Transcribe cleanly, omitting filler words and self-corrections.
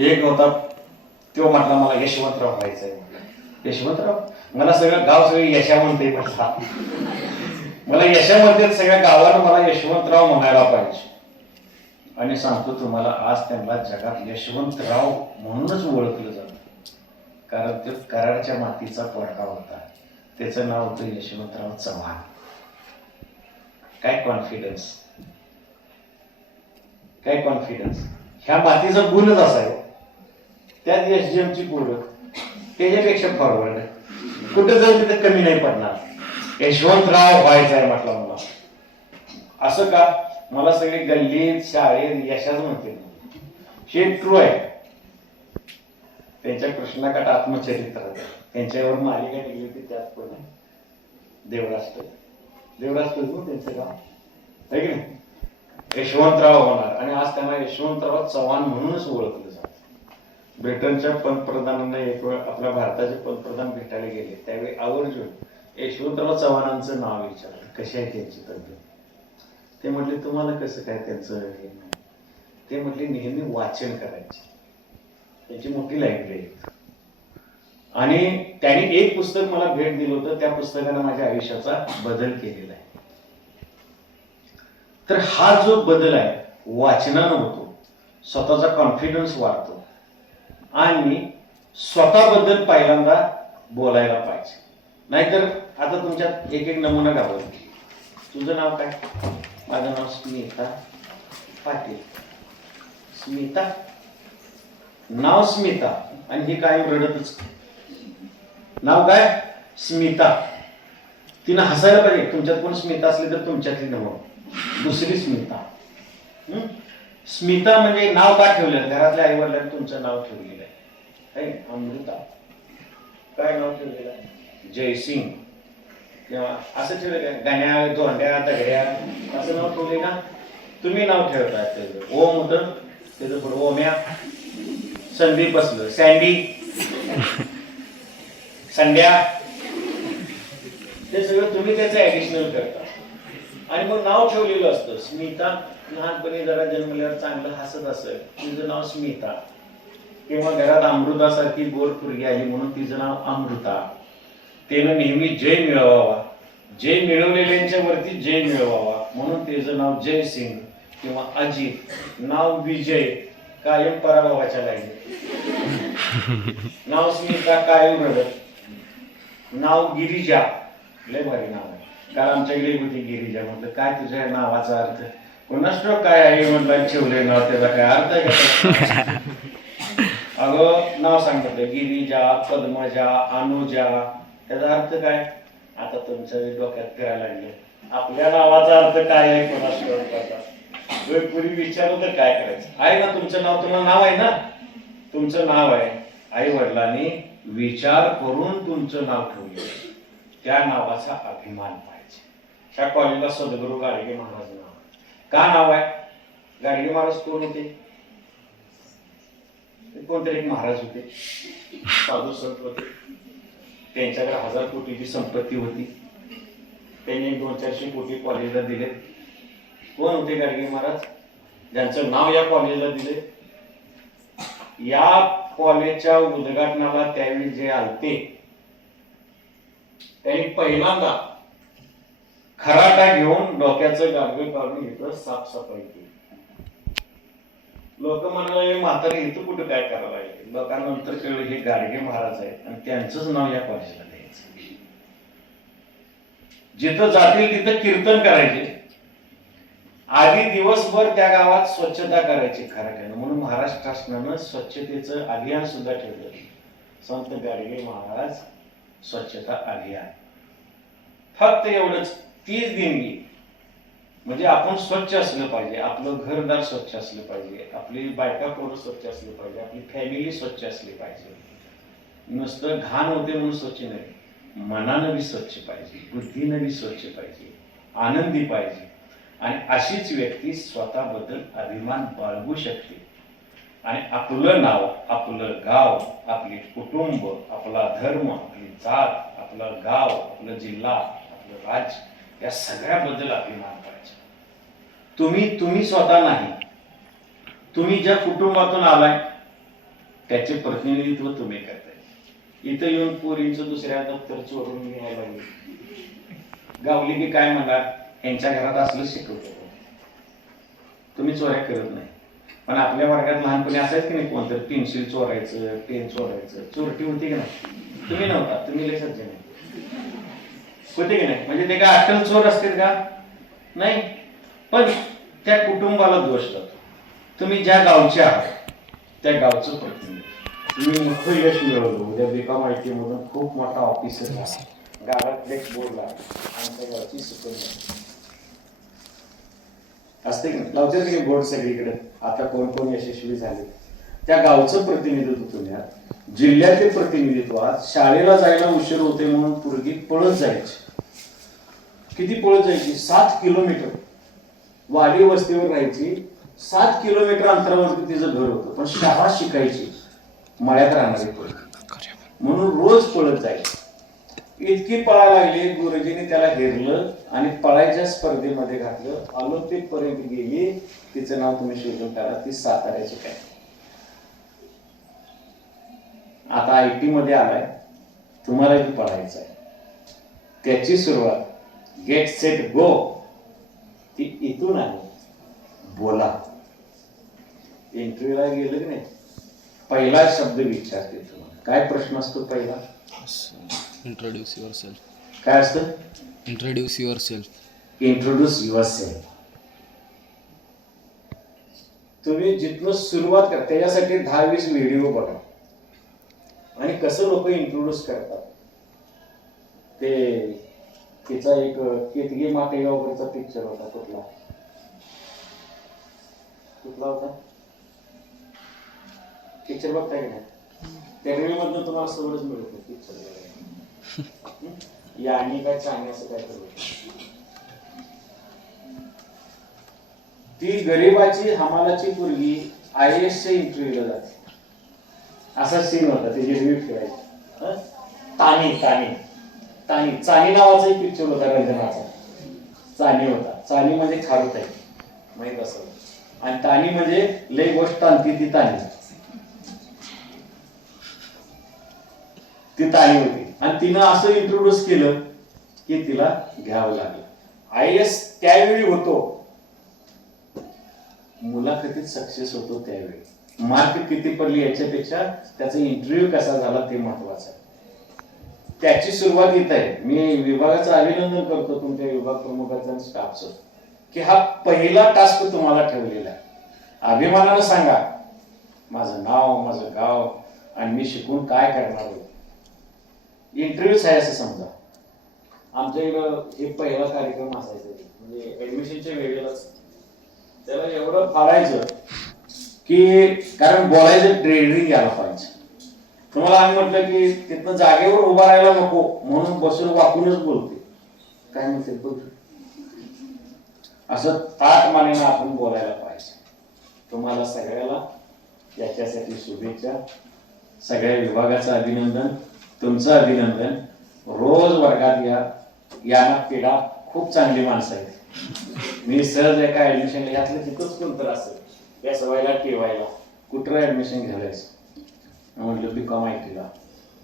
एक होता, तो म्हटला मला यशवंतराव व्हायचंय. यशवंतराव, मला सगळं गाव सगळे यशावंत म्हटला. मला यशामध्ये सगळ्या गावाला मला यशवंतराव म्हणायला पाहिजे. आणि सांगतो तुम्हाला, आज त्यांना जगात यशवंतराव म्हणूनच ओळखलं जातं. कारण तो कराडच्या मातीचा पोरगा होता. त्याचं नाव होतं यशवंतराव चव्हाण. काय कॉन्फिडन्स, काय कॉन्फिडन्स. ह्या मातीचा गुणच असाय. त्यात एसडीएमची पोरं त्याच्यापेक्षा फॉरवर्ड, कुठे जाऊन तिथे कमी नाही पडणार. यशवंतराव व्हायचं आहे म्हटलं मला. असं का, मला सगळे गल्लीत शाळेत यशाच म्हणते. हे ट्रू आहे. त्यांच्या कृष्णाकाठ आत्मचरित्र, त्यांच्यावर मालिका निघली होती, त्यात पण देवराष्ट्र, देवराष्ट्र त्यांचं गाव आहे की नाही. यशवंतराव होणार. आणि आज त्यांना यशवंतराव चव्हाण म्हणूनच ओळखलं जातं. ब्रिटनच्या पंतप्रधानांना एक वेळ आपल्या भारताचे पंतप्रधान भेटायला गेले, त्यावेळी आवर्जून यशवंतराव चव्हाणांचं नाव विचारलं, कशी आहे त्यांची तब्येत. ते म्हटले तुम्हाला कसं काय त्यांचं हे नाही. ते म्हटले नेहमी वाचन करायचे, त्यांची मोठी लायब्ररी. आणि त्यांनी एक पुस्तक मला भेट दिलं होतं, त्या पुस्तकाने माझ्या आयुष्याचा बदल केलेला आहे. तर हा जो बदल आहे वाचनानं होतो, स्वतःचा कॉन्फिडन्स वाढतो आणि स्वतःबद्दल पहिल्यांदा बोलायला पाहिजे. नाहीतर आता तुमच्यात एक एक नमुना गावल. तुझं नाव काय? माझं नाव स्मिता पाटील. स्मिता, नाव स्मिता, आणि ही काय रडतच. नाव काय? स्मिता. तिनं हसायला पाहिजे. तुमच्यात कोण स्मिता असली तर तुमच्यातली नव दुसरी स्मिता. स्मिता म्हणजे नाव का ठेवलं? घरातल्या आई वडिलांनी तुमचं नाव ठेवलेलं आहे. अमृता. काय नाव ठेवलेलं आहे? जयसिंग. किंवा असं ठेवलं काय? गाण्या, धोंड्या, दगड्या असं नाव ठेवले ना. तुम्ही नाव ठेवताय त्याचं. ओम होतं, त्याचं पुढं ओम्या. संदीप बसलं, सँडी, संध्या. ते सगळं तुम्ही त्याचं ऍडिशनल करता. आणि मग नाव ठेवलेलं असतं. स्मिता लहानपणी जरा जन्मल्यावर चांगलं हसत असेल, तिचं नाव स्मिता. किंवा घरात अमृतासारखी गोड पोरगी आली म्हणून तिचं नाव अमृता. त्यानं नेहमी जय मिळवावा, जय मिळवलेल्यांच्या वरती जय मिळवावा म्हणून त्याचं नाव जयसिंग. किंवा अजित, नाव विजय, कायम पराभवाच्या लाईनीत. नाव स्मिता, कायम रडत. नाव गिरिजा, लय भारी नाव आहे. काल आमच्याकडे होती गिरिजा. म्हटलं काय तुझ्या नावाचा अर्थ? कोणाच काय आहे म्हटलं, ठेवले नाव, त्याचा काय अर्थ आहे का? अगं नाव सांगितलं, गिरिजा, पद्मजा, अनुजा. त्याचा अर्थ काय? आता तुमच्या डोक्यात फिरायला लागले. आपल्या नावाचा अर्थ काय आहे कोणाच कळत. पूर्वी विचारलं तर काय करायचं? आहे ना तुमचं नाव, तुम्हाला नाव आहे ना, तुमचं नाव आहे. आई वडिलांनी विचार करून तुमचं नाव ठेवले, त्या नावाचा अभिमान पाहिजे. ह्या कॉलेजला सद्गुरू गाडगे महाराज नाव का नाव आहे? गाडगे महाराज कोण होते? कोणतरी एक महाराज होते, साधू संत होते. त्यांच्याकडे 1000 कोटीची संपत्ती होती. त्यांनी 200-400 कोटी कॉलेजला दिले. कोण होते गाडगे महाराज? ज्यांचं नाव या कॉलेजला दिले. या कॉलेजच्या उद्घाटनाला त्यावेळी जे आलते, त्यांनी पहिल्यांदा खराटा घेऊन डोक्याचं गाडगं काढून इथं साफसफाई केली. लोक म्हणाले म्हातारे इथं कुठं काय करायला लागले. लोकांनंतर कळलं हे गाडगे महाराज आहेत आणि त्यांचंच नाव या कॉलेजला द्यायचं. जिथं जातील तिथं कीर्तन करायचे. आधी दिवसभर त्या गावात स्वच्छता करायची खराट्यानं. म्हणून महाराष्ट्र शासनानं स्वच्छतेचं अभियान सुद्धा ठेवलं, संत गाडगे महाराज स्वच्छता अभियान. फक्त एवढंच, 30 देणगी. म्हणजे आपण स्वच्छ असलं पाहिजे, आपलं घरदार स्वच्छ असलं पाहिजे, आपली बायका पोरं स्वच्छ असली पाहिजे, आपली फॅमिली स्वच्छ असली पाहिजे. नुसतं घाण होते म्हणून स्वच्छ नाही, मनानं बी स्वच्छ पाहिजे, बुद्धीनं बी स्वच्छ पाहिजे, आनंदी पाहिजे. आणि अशीच व्यक्ती स्वतःबद्दल अभिमान बाळगू शकते. आणि आपलं नाव, आपलं गाव, आपले कुटुंब, आपला धर्म, आपली जात, आपलं गाव, आपलं जिल्हा, आपलं राज्य, या सगळ्याबद्दल अभिमान पाहिजे. तुम्ही स्वतः नाही. तुम्ही ज्या कुटुंबातून आलाय त्याचे प्रतिनिधित्व तुम्ही करताय. इथं येऊन पोरींचं दुसऱ्या दप्तर चोरून घ्यायला गावली की काय म्हणणार, यांच्या घरात असलं शिकवतो. तुम्ही चोऱ्या करत नाही, पण आपल्या वर्गात लहानपणी असायच की नाही, कोणतं पेन्सिल चोरायचं, पेन चोरायचं, चोरटी होती की नाही? तुम्ही नव्हता, तुम्ही लय सज्जन नाही होते की नाही? म्हणजे ते काय अट्टल चोर असतील का? नाही. पण त्या कुटुंबाला दोष जातो. तुम्ही ज्या गावचे आहात त्या गावचं प्रतिनिधी, तुम्ही मोठं यश मिळवलं, उद्या बीकॉम IT मधून खूप मोठा ऑफिसर झाला, गावात एक बोलला, आमच्या गावची सुकन्या असते की नाही, लावते की बोर्ड सगळीकडे. आता कोण कोण यशस्वी झाले, त्या गावचं प्रतिनिधित्व तुम्ही आहात, जिल्ह्याचे प्रतिनिधित्व आहात. शाळेला जायला उशीर होते म्हणून पोरगी पळत जायची. किती पळत जायची? 7 किलोमीटर. वाडी वस्तीवर राहायची, 7 किलोमीटर अंतरावरती तिचं घर होतं, पण शाळा शिकायची मळ्यात राहणारी पोरगी म्हणून रोज पळत जायची. इतकी पळायला लागली, गुरुजींनी त्याला हेरलं आणि पळायच्या स्पर्धेमध्ये घातलं. ऑलिम्पिक पर्यंत गेली. तिचं नाव तुम्ही शोधून काढा, ती साताऱ्याची काय. आता IT मध्ये आलाय, तुम्हालाही पळायचं आहे. त्याची सुरुवात गेट सेट गो ती इथून आहे. बोला. इंटरव्ह्यूला गेलं की नाही, पहिला शब्द विचारते तुम्हाला. काय प्रश्न असतो पहिला? Introduce your self. काय असतं? Introduce your self. Introduce your self. तुम्ही जिथनं सुरुवात करा त्याच्यासाठी 10-20 व्हिडिओ बघा आणि कसं लोक इंट्रोड्यूस करतात. ते तिचा एक केतगी माटेगावकरचा पिक्चर होता, कुठला होता पिक्चर बघताय की नाही? त्या रील मधनं तुम्हाला सवरच मिळत नाही पिक्चर या आणि काय चांगलं असं काय करू. ती गरिबाची हमालाची पोरगी IAS च्या इंटरव्ह्यूला जाते. असा सीन होता, त्याची रिव्ह्यू करायची. तानी तानी तानी चानी नावाचा एक पिक्चर होता, रंजनाचा. चानी होता. चानी म्हणजे खारुत आहे, माहित असं. आणि तानी म्हणजे लय गोष्ट आणती ती तानी. ती तानी होती आणि तिनं असं इंट्रोड्यूस केलं की तिला घ्यावं लागलं. IAS त्यावेळी होतो, मुलाखतीत सक्सेस होतो त्यावेळी. मार्क किती पडली याच्यापेक्षा त्याचा इंटरव्ह्यू कसा झाला ते महत्वाचं. त्याची सुरुवात येत आहे. मी विभागाचं अभिनंदन करतो, तुमच्या विभाग प्रमुखाचं आणि स्टाफचं, की हा पहिला टास्क तुम्हाला ठेवलेला आहे. अभिमानानं सांगा, माझं नाव, माझं गाव आणि मी शिकून काय करणार आहे. इंटरव्ह्यूच आहे असं समजा. आमच्या इकडं एक पहिला कार्यक्रम असायचा, म्हणजे ऍडमिशनच्या वेळेलाच त्याला एवढं फाडायचं की, कारण बोलायचं ट्रेनिंग यायला पाहिजे. तुम्हाला आम्ही म्हटलं की तिथनं जागेवर उभा राहायला नको म्हणून बसून वाकूनच बोलते. काय म्हणते बघ, असं ताट मानेनं आपण बोलायला पाहिजे. तुम्हाला सगळ्याला याच्यासाठी शुभेच्छा. सगळ्या विभागाचं अभिनंदन, तुमचं अभिनंदन. रोज वर्गात या ना पिढा खूप चांगली माणसं आहेत. मी सहज एका ऍडमिशनला यातलं तिथंच कोणतं असेल या सवयला ठेवायला, कुठं ऍडमिशन घ्यायचं म्हटलं बीकॉम ITला.